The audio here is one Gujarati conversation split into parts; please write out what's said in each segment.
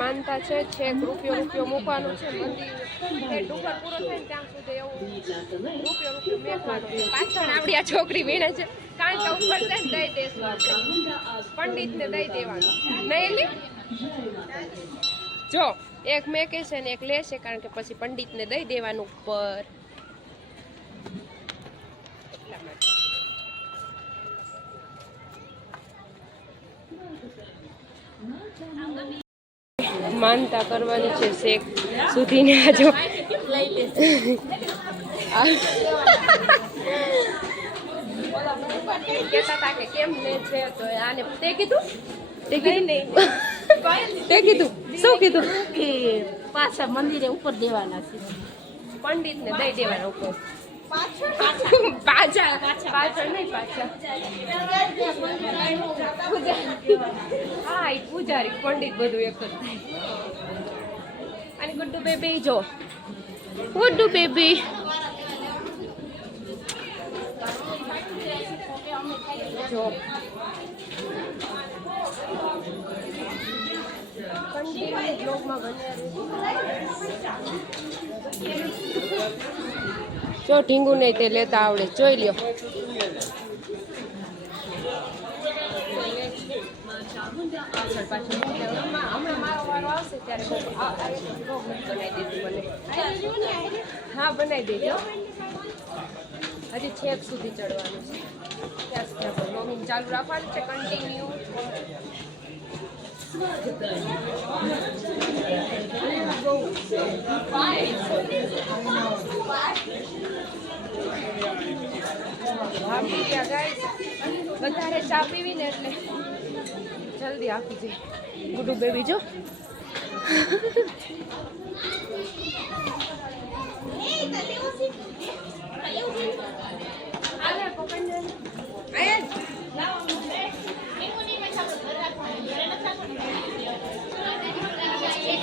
માનતા છે. છેક રૂપિયો મૂકવાનો છે. મંદિર ડુંગર પૂરો થાય ને ત્યાં સુધી એવું રૂપિયો મેકવાનો છે. પાછળ આપણી આ છોકરી વીણે છે. કારણ કે ઉપર છે ને દઈ દેશું આપણે પંડિતને દઈ દેવાનું નહીં લે. જો એક મેકે છે ને એક લેશે કારણ કે પછી પંડિતને દઈ દેવાનું ઉપર. માનતા કરવાની છે શેક સુધીને આજો કેતા હતા કે કેમ ને છે તો આને તે કીધું શું કીધું કે પાછા મંદિરે ઉપર દેવાના છે પંડિતને દઈ દેવાના ઉપર પાછળ નહીં પાછળ હા એ પૂજારી પંડિત બધું એક જ થાય. અને ગુડ્ડુ બેબી જો ગુડ્ડુ બેબી જો કન્ટિન્યુ બ્લોગમાં જો ઢીંગુ નહીં તે લેતા આવડે જોઈ લ્યો. હમણાં મારો વારો આવશે ત્યારે બનાવી દેજો મને. હા બનાવી દેજો. હજી છેક સુધી ચડવાનું છે. ત્યાં બ્લોગિંગ ચાલુ રાખવાનું છે કન્ટિન્યુ. વધારે ચા પીવી ને એટલે જલ્દી આપી દે. ગુડુ બેબી જો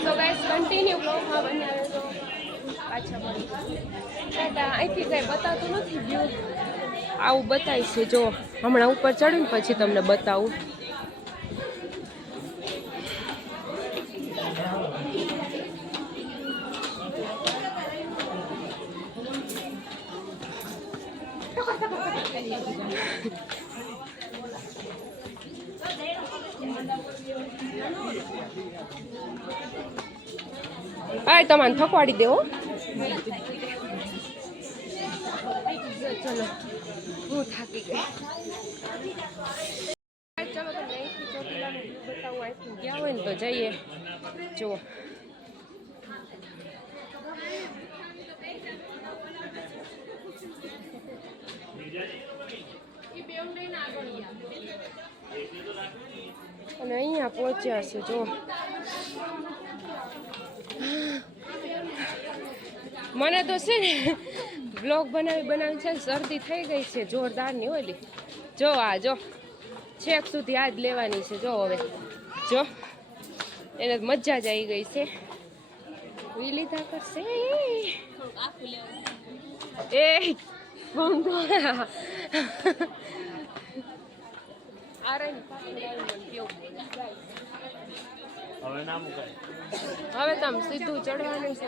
તો ગાઈસ કન્ટિન્યુ બ્લોગમાં બન્યા રહેજો. પાછા મળી અહીંથી કંઈ બતાવતું નથી વ્યૂ. આવું બતાવીશ છે જો હમણાં ઉપર ચડ્યું ને પછી તમને બતાવું. હા તમારે થકવાડી દેવો. ચલો હું થાકી ગઈ. ચલો તમને અહીંથી ચોટીલાનું વ્યૂ બતાવું. અહીંથી ગયા હોય ને તો જઈએ. જુઓ અને અહીંયા પહોંચ્યા છે જો. મને તો છે ને બ્લોગ બનાવી છે શરદી થઈ ગઈ છે જોરદારની ઓલી. જો આ જો છેક સુધી આ જ લેવાની છે. જો હવે જો એને મજા જ આવી ગઈ છે. વી લીધા કરશે એ બંધો હવે તમે સીધું ચડવાનું છે.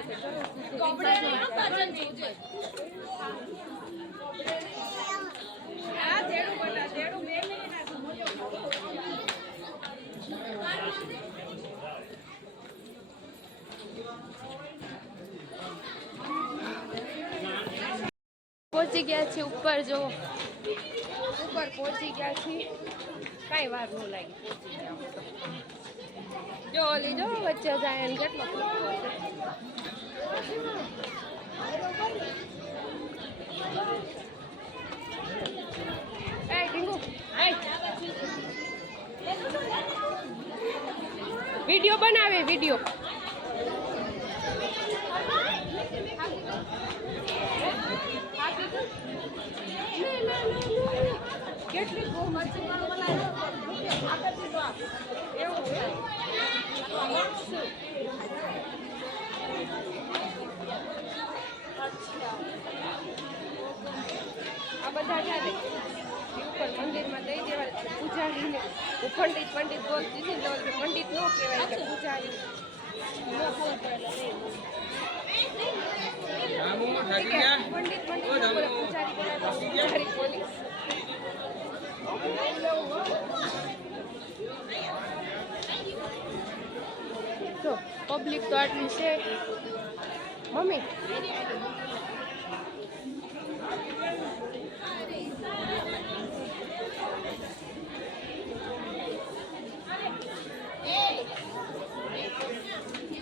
પહોંચી ગયા છે ઉપર. જો ઉપર પહોંચી ગયા છીએ. કઈ વાર ન લાગી પહોંચી ગયા. જો ઓલી જો વચ્ચે જાય ને કેટલો વિડીયો બનાવે વિડીયો. કેટલી બહુ મરચી આ બધા ચાલે ઉપર મંદિરમાં દઈ દેવા પૂજારીને. હું પંડિત બોલતી હતી ને તો પંડિત ન કહેવાય કે પૂજારી પંડિત બોલે પૂજારી બોલી. તો પબ્લિક તો આટલી છે મમ્મી.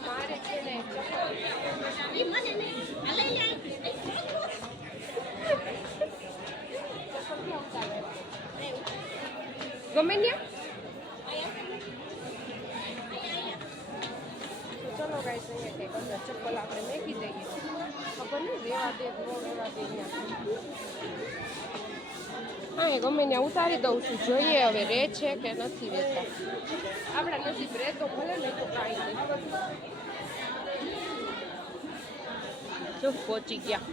મારે છે ને ગમે ને ચલો ગાઈસ અહીંયા કંઈક અંદર ચપ્પલ આપણે મેકી દઈએ. ખબર નહીં રેવા દે ન રેવા દે હા ગમે ત્યાં ઉતારી દઉં છું. જોઈએ હવે રે છે કે નથી રહેતા. આપણા નસીબ રે તો ભલે નહીં તો કાંઈ નહીં. જો પહોંચી ગયા.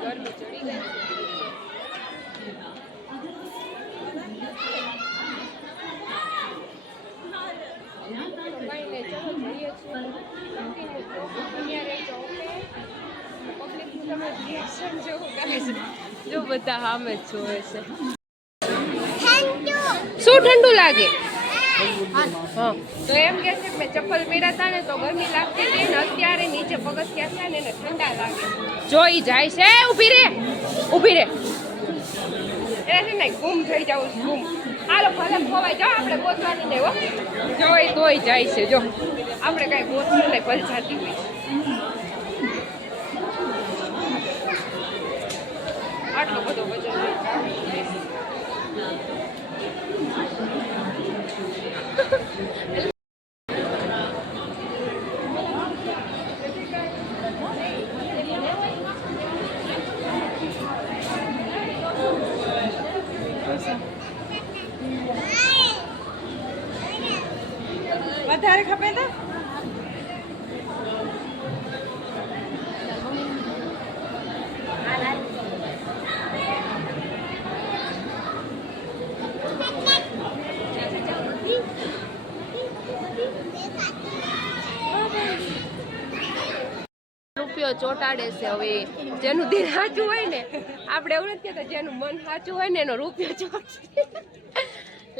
ગરમી ચડી ગઈ છે. જો બધા સામે જ જોવે છે. શું ઠંડુ લાગે? હા તો એમ કે છે મેં ચપ્પલ પહેર્યા હતા ને તો ગરમી લાગતી હતી ને અત્યારે નીચે પગથિયા છે ને એને ઠંડા લાગે. જોઈ જાય છે. ઊભી રે એ છે ને ગુમ થઈ જાવ ગુમ. હાલો ભલે ખોવાઈ જાઓ આપણે ગોતવાનું નહીં હો. જોઈ તોય જાય છે. જો આપણે કાંઈ ગોતવું નહીં પલસાતી હોય. આટલો બધો વજન વધારે ખપે તો રૂપિયો ચોટાડે છે. હવે જેનું દિલ સાચું હોય ને આપણે એવું નથી કહેતા જેનું મન સાચું હોય ને એનો રૂપિયો ચોટે.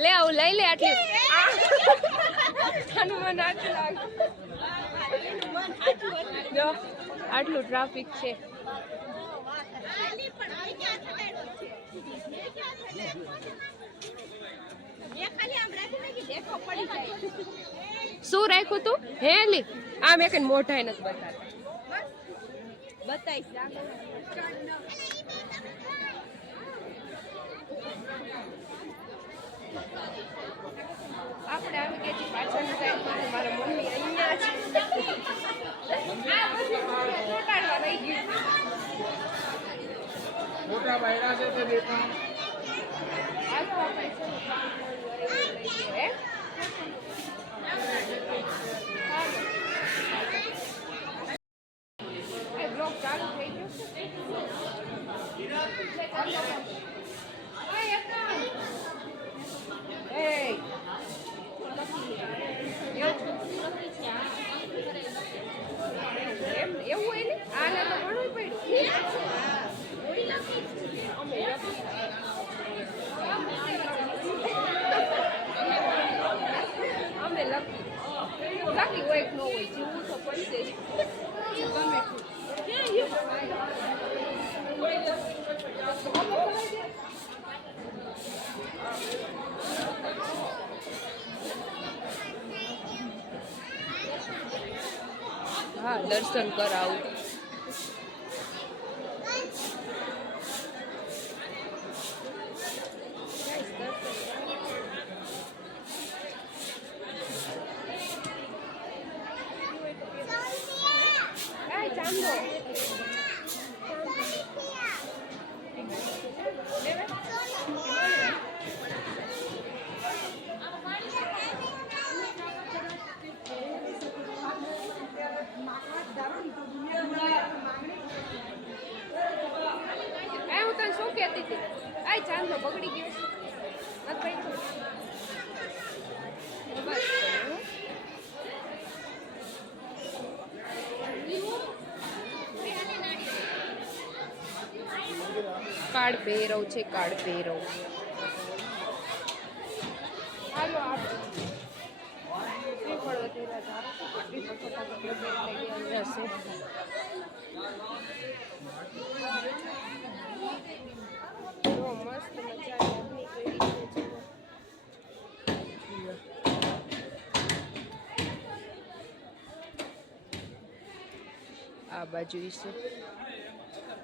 લે આવું લઈ લે. આટલી આનું મન સાચું લાગે. જો આટલું ટ્રાફિક છે. શું રાખ્યું તું? હે લી આમ એક મોઢાય નથી બતાતા. બતાઈશ આપણે આવી ગયા છીએ પાછળ મારા મમ્મી અહીંયા છે. ચોટાડવા લઈ ગયું. મોટા બાયરા છે તે દેખો. હાલો આપણે બ્લોગ ચાલુ થઈ ગયો. એવું હોય ને આને તો ઘણું પડ્યું. અમે લકી હોય કે ન હોય જીવવું તો પડશે જ. ગમે હા દર્શન કરાવું. ચાંદો હું તને શું કહેતી હતી? કાંઈ ચાંદલો બગડી ગયો છે નથી પડ્યો? બસ કાર્ડ પહેરવ છે, કાર્ડ પહેરવ. હાલો આપણે શ્રીફળ વધેલા ધારો શ્રીફળ ફટાફટ લઈ અંદર છે. જો મસ્ત મજાની કરી છે. આ બાજુ છે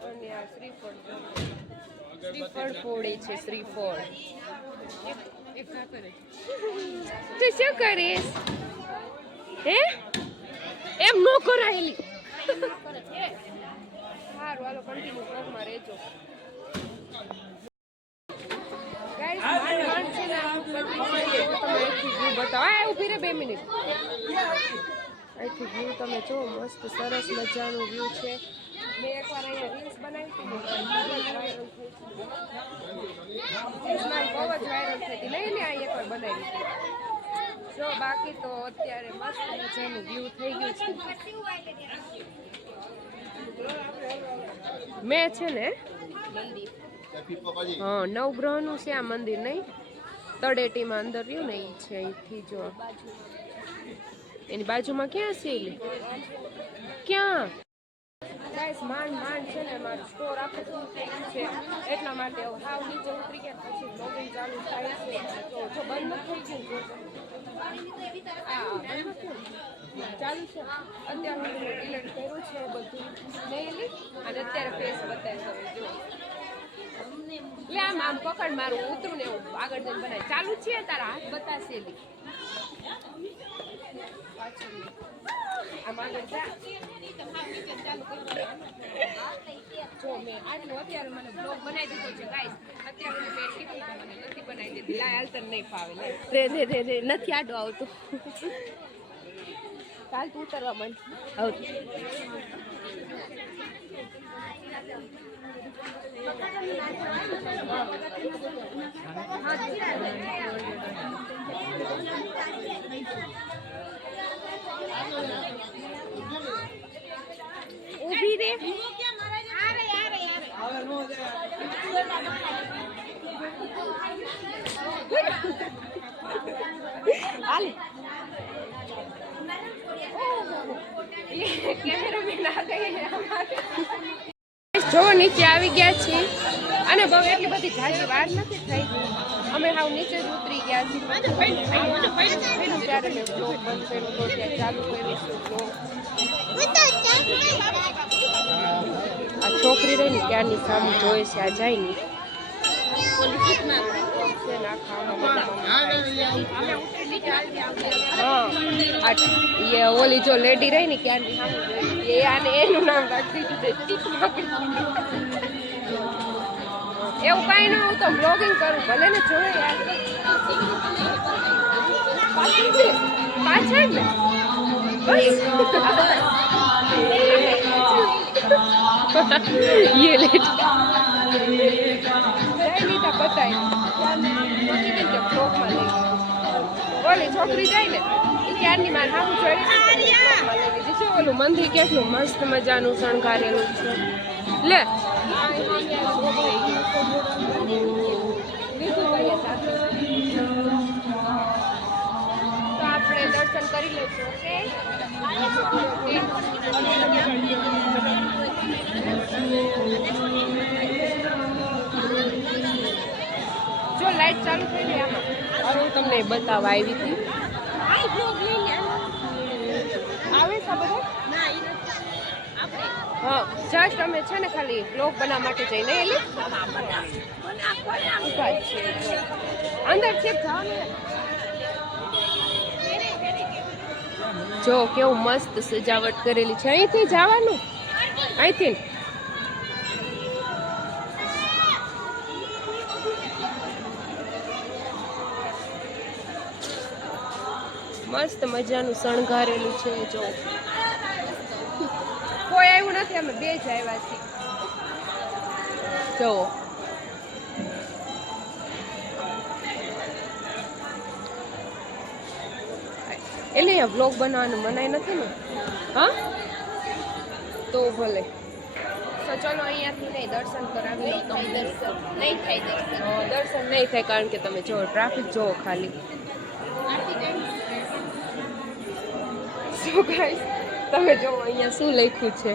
અને આ શ્રીફળ ફોડે છે. શ્રીફળ તું શું કરીશ? હે એમ નો કરાયેલી. સારું હાલો કન્ટિન્યુ બ્લોગમાં રહેજો. ગાઈસ માંડ છે ને બતાવો. આ ઊભી રહે 2 મિનિટ. અહીંથી વ્યૂ તમે જો મસ્ત સરસ મજાનું વ્યૂ છે. મેં એકવાર અહીંયા રીલ્સ બનાવી હતી, બહુ જ વાયરલ થઈ હતી. નહીં ને આ એકવાર બનાવી હતી. જો બાકી તો અત્યારે મસ્ત મજાનું વ્યૂ થઈ ગયું છે. મેં છે ને મંદિર, હા નવગ્રહનું છે આ મંદિર, નહીં તળેટીમાં અંદર રહ્યું ને એ છે. અહીંથી જો એની બાજુમાં ક્યાં છે? ક્યાં? ગાઈસ માંડ છે ને મારું સ્ટોર આખું ફૂલ થઈ ગયું છે, એટલા માટે હાવ નીચે ઉતરી ગયા પછી બ્લોગિંગ ચાલુ થાય છે. તો જો બંધ થઈ ગયું ચાલુ છે. અત્યારે હું ડિલીટ કર્યું છે બધું નહીં અને અત્યારે ફેસ બતાવી તમે જો. એટલે આમ પકડ મારું ઉતરું ને એવું આગળ જઈને બનાય. ચાલુ છે તારા હાથ બતાશે આમ આગળ જા. જો મેં આટલું અત્યારે મને બ્લોગ બનાવી દીધો છે ગાઈસ. અત્યારે મેં કીધું મને નથી બનાવી દીધી. લાય હાલતર નહીં ફાવે. રે નથી આડો આવતું. ચાલ તું ઉતરવા માંડ. ઊભી રે. જો નીચે આવી ગયા છીએ અને બહુ એટલી બધી જાજી વાર નથી થઈ. અમે હાવ નીચે જ ઉતરી ગયા છીએ. ત્યારે મેં બ્લોગ બંધ કર્યો તો ત્યાં ચાલુ કરીશું બ્લોગ. આ છોકરી રહી ને ક્યારની સામે જોઈ છે. આ જાય ને ઓલી જો લેડી રહી ને ક્યારની સામે આને એનું નામ રાખી દીધું. એવું કઈ ન હું તો બ્લોગિંગ કરું ભલે ને જોડે યાર. પાછળ ને ये लेट લીટા બતાય ઓલી છોકરી જાય ને ક્યારની માર હામું જોઈ ઓલું મંદિર કેટલું મસ્ત મજાનું શણગારેલું છે. લે તો આપણે દર્શન કરી લઈશું. જો લાઈટ ચાલુ થઈ ગઈ આમાં. હવે હું તમને બતાવવા આવી હતી. આવે છે બધા? હા જસ્ટ અમે છે ને ખાલી બ્લોગ બનાવવા માટે જઈને એલી અંદર છે. જો કેવું મસ્ત સજાવટ કરેલી છે. અહીંથી જવાનું, અહીંથી મસ્ત મજાનું શણગારેલું છે. જો કોઈ આવ્યું નથી, અમે બે જ આવ્યા છીએ. જો એટલે અહીંયા વ્લોગ બનાવવાનું મનાય નથી ને? હા તો ભલે. તો ચલો અહીંયાથી નહીં દર્શન કરાવી લો તમને. નહીં થાય દર્શન. દર્શન નહીં થાય કારણ કે તમે જો ટ્રાફિક જોવો ખાલી. શું ગાઈસ તમે જો અહીંયા શું લખ્યું છે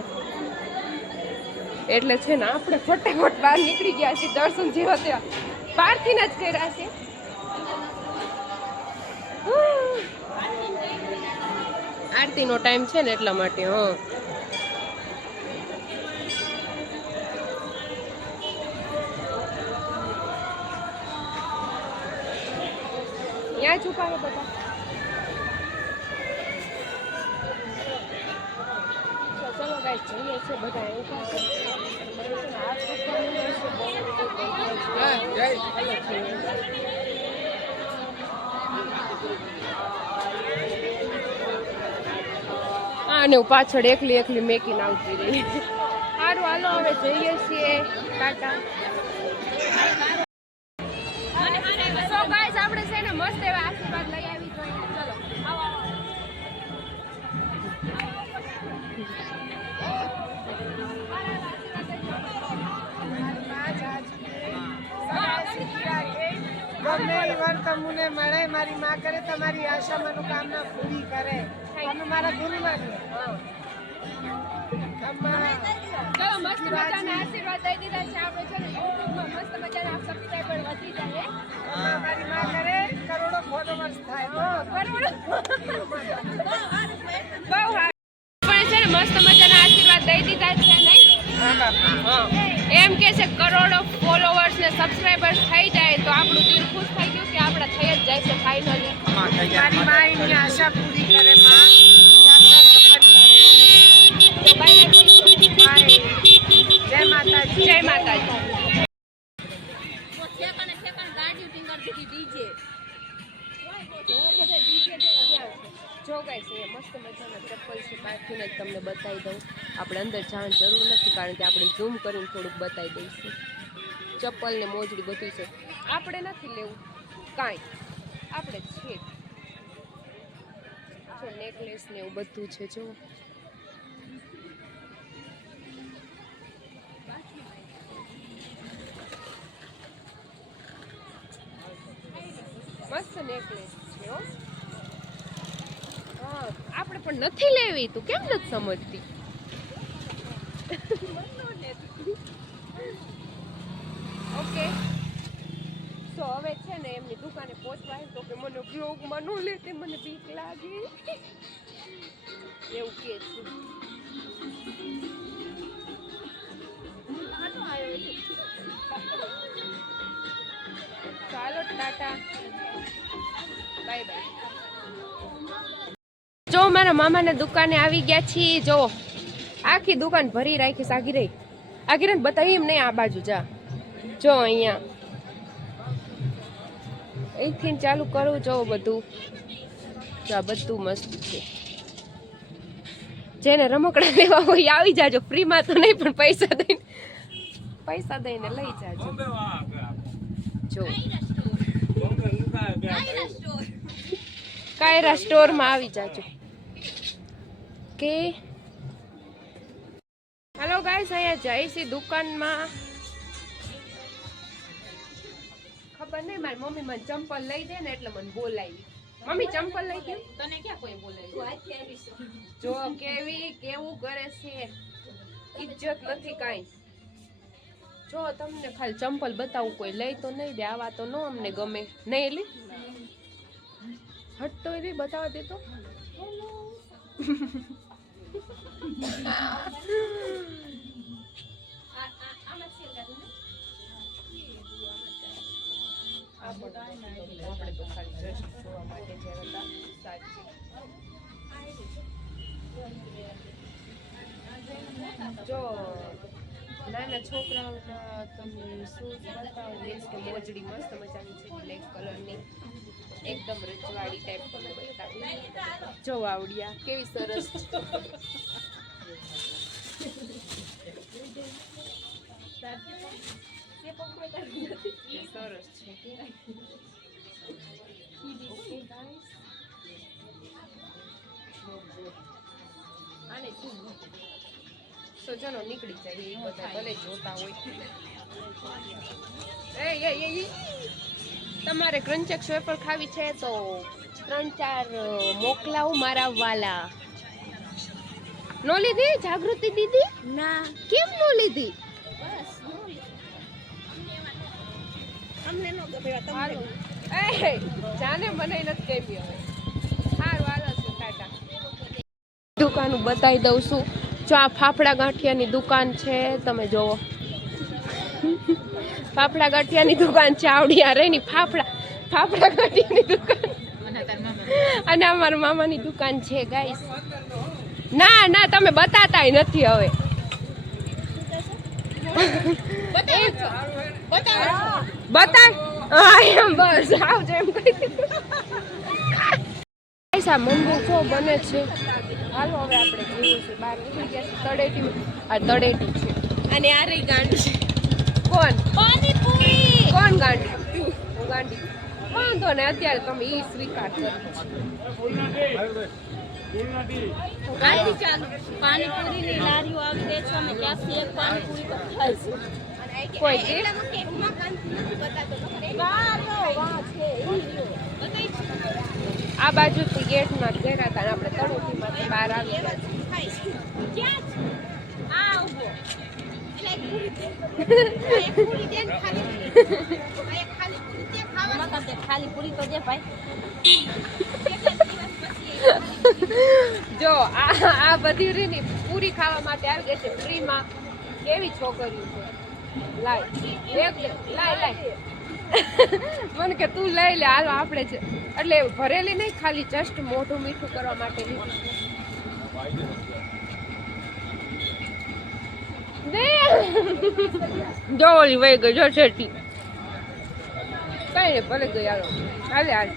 એટલે છે ને આપણે ફટાફટ બહાર નીકળી ગયા છીએ દર્શન જેવા ત્યાં બહારથી જ કર્યા છે. આરતીનો ટાઈમ છે ને એટલા માટે. હા ત્યાં છુપાવે બધા. ચલો ગાઈસ જઈએ છે બધા એવું પાસે અને હું પાછળ એકલી મેકીને આવતી રહી. સારું હાલો હવે જઈએ છીએ. ટાટા. સો ગાઈસ આપણે છે ને મસ્ત એવા આશીર્વાદ લઈ આવી જોઈએ. ચલો આવો આવો. ગમે એ વાર તમને મળે મારી માં કરે તમારી આશા મનોકામના પૂરી કરે. તમે મારા ગુરુમાં છો. ચલો મસ્ત મજાના આશીર્વાદ દઈ દીધા છે આપણે છે ને યુટ્યુબમાં મસ્ત મજાના સબસ્ક્રાઇબર વધી જાય. મારી માં કરે કરોડો ફોલોવર્સ થાય. બહુ સારું. પણ છે ને મસ્ત મજાના આશીર્વાદ દઈ દીધા છે નહીં? એમ કે છે કરોડો ફોલોવર્સ ને સબસ્ક્રાઇબર્સ થઈ જાય તો આપણું દિલ ખુશ થઈ ગયું કે આપણા થઈ જ જાય છે ફાઇનલી. મારી માં એની આશા પૂરી કરે. માં યાત્રા સફળ કરે. Bye bye. જય માતાજી. જય માતાજી. જો ગાઈસ અહીંયા મસ્ત મજાના ચપ્પલ છે બહારથી જ તમને બતાવી દઉં. આપણે અંદર જવાની જરૂર નથી કારણ કે આપણે ઝૂમ કરીને થોડુંક બતાવી દઈશું. ચપ્પલ ને મોજડી બધું છે. આપણે નથી લેવું કાંઈ, આપણે છે જો નેકલેસ ને એવું બધું છે. જો મસ્ત નેકલેસ છે હો. હા આપણે પણ નથી લેવી. તું કેમ નથી સમજતી? ઓકે તો હવે છે ને એમની દુકાને પહોંચવા તો કે મને બ્લોગમાં ન લેતે મને બીક લાગે એવું કે છે. ચાલો ટાટા બાય બાય. જો મારા મામાને દુકાને આવી ગયા છીએ. જો આખી દુકાન ભરી રાખી. આગી રહી બતાવી એમ નહીં. આ બાજુ જા જો અહીંયા અહીંથી ચાલુ કરું. જો બધું જો બધું મસ્ત છે. જેને રમકડા લેવા હોય આવી જાજો. ફ્રીમાં તો નહીં પણ પૈસા દઈને લઈ જાજો. જો કાયરા સ્ટોરમાં આવી જાજો. કે હેલો ગાઈસ અહીંયા જઈશી દુકાનમાં. ખબર નહીં મારી મમ્મી મને ચંપલ લઈ દે ને એટલે મને બોલાવી. મમ્મી ચંપલ લઈ દે. તને ક્યાં કોઈ બોલાવી? જો કેવું કરે છે. ઇજ્જત નથી કાંઈ. જો તમને ખાલી ચંપલ બતાવું કોઈ લઈ તો નહીં દે. આવા તો ન અમને ગમે નહીં. લે હટતો રે બતાવવા દે તો. આપણે તો ખાલી જસ્ટ જોવા માટે જે હતા સાચી. જો નાના છોકરાઓના તમને શૂઝ બતાવો. મીન્સ કે મોજડી મસ્ત મજાની છે બ્લેક કલરની એકદમ રજવાડી ટાઈપ તમને બતાવી. જો આવડિયા કેવી સરસ છે. સરસ છે. ઓકે ગાઈસ આને શું સજનો નીકળી જાય એ બધા ભલે જોતા હોય. એ તમારે ક્રંચેક્સ વેફર ખાવી છે તો 3-4 મોકલાવું મારા વાલા. નો લીધી જાગૃતિ દીદી? ના કેમ નો લીધી? અમને નો ગમે હાલો જાને મને નથી ગમી હવે. હારું હાલો છું ટાટા. દુકાન બતાવી દઉં છું. જો આ ફાફડા ગાંઠિયાની દુકાન છે, તમે જોવો. ફાફડા ગાંઠિયાની દુકાન છે. આવડિયા રે ની ફાફડા ગાંઠિયાની દુકાન અને અમારા મામાની દુકાન છે ગાઈસ. ના તમે બતાતાય નથી હવે. બતાય એમ બસ આવજો એમ કહી પૈસા મંદિર જો બને છે. હાલો હવે આપણે જોઈએ છે બહાર નીકળી ગયા છે. તળેટી આ તળેટી છે અને આ રહી ગાંઠ કોણ પાણીપુરી કોણ ગાંડી હું ગાંડી વાંધો ને અત્યારે તમે ઈ સ્વીકાર કરો. આઈ ચાલુ પાણીપુરીની લારીઓ આવી વેચવા અમે ક્યાંથી એક પાણીપુરી તો ખાઈશું. કોઈ દે આ બાજુથી ગેટમાં ઘેરા હતા આપણે તળેટીમાંથી બહાર આવી ગયા ખાલી પૂરી તો દે ભાઈ. જો આ બધી રીની પૂરી ખાવા માટે આવી ગઈ છે ફ્રીમાં. કેવી છોકરીઓ છે. લાય મને કે તું લઈ લે હાલો આપણે જ એટલે ભરેલી નહીં ખાલી જસ્ટ મોઢું મીઠું કરવા માટે લીધી. જો ઓલી વહી ગઈ જો છેટી કઈ ને ભલે ગઈ હાલો હાલે હાલ.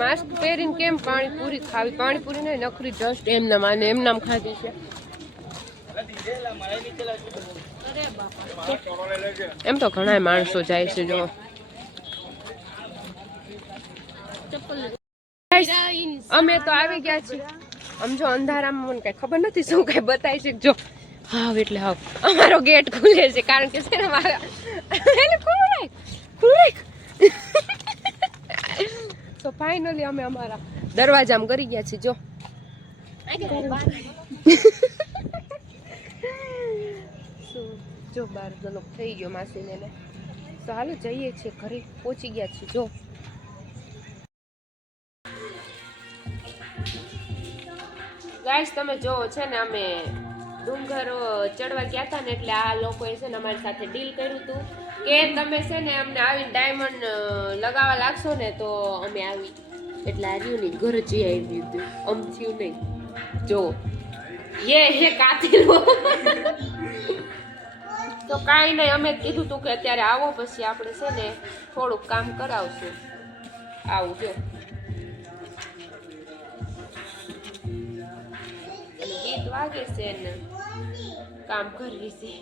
માસ્ક પહેરીને કેમ પાણીપુરી ખાવી? પાણીપુરી નહીં નખરી જસ્ટ એમના માને એમનામ ખાધી છે. એમ તો ઘણા માણસો જાય છે. જો અમે તો આવી ગયા છીએ. આમ જો અંધારામાં મને કઈ ખબર નથી શું કઈ બતાય છે. જો હાવ એટલે હાવ અમારો ગેટ ખુલે છે કારણ કે છે ને મારા તો ફાઇનલી અમે અમારા દરવાજામાં કરી ગયા છીએ. જો બાર ગલોક થઈ ગયો માસીને ને તો હાલો જઈએ છીએ ઘરે પહોંચી ગયા છીએ. જો ગાઈસ તમે જોવો છે ને અમે ડુંગર ચડવા ગયા હતા ને એટલે આ લોકોએ છે ને અમારી સાથે ડીલ કર્યું હતું કે તમે છે ને અમને આવીને ડાયમંડ લગાવવા લાગશો ને તો અમે આવી એટલે આ રહ્યું નહીં ઘર જઈ આવી હતું આમ થયું નહીં. જો હે કાતેલો તો કાંઈ નહીં અમે કીધું તું કે અત્યારે આવો પછી આપણે છે ને થોડુંક કામ કરાવશું. આવું જો ગીત વાગે છે ને કામ કરવી છે.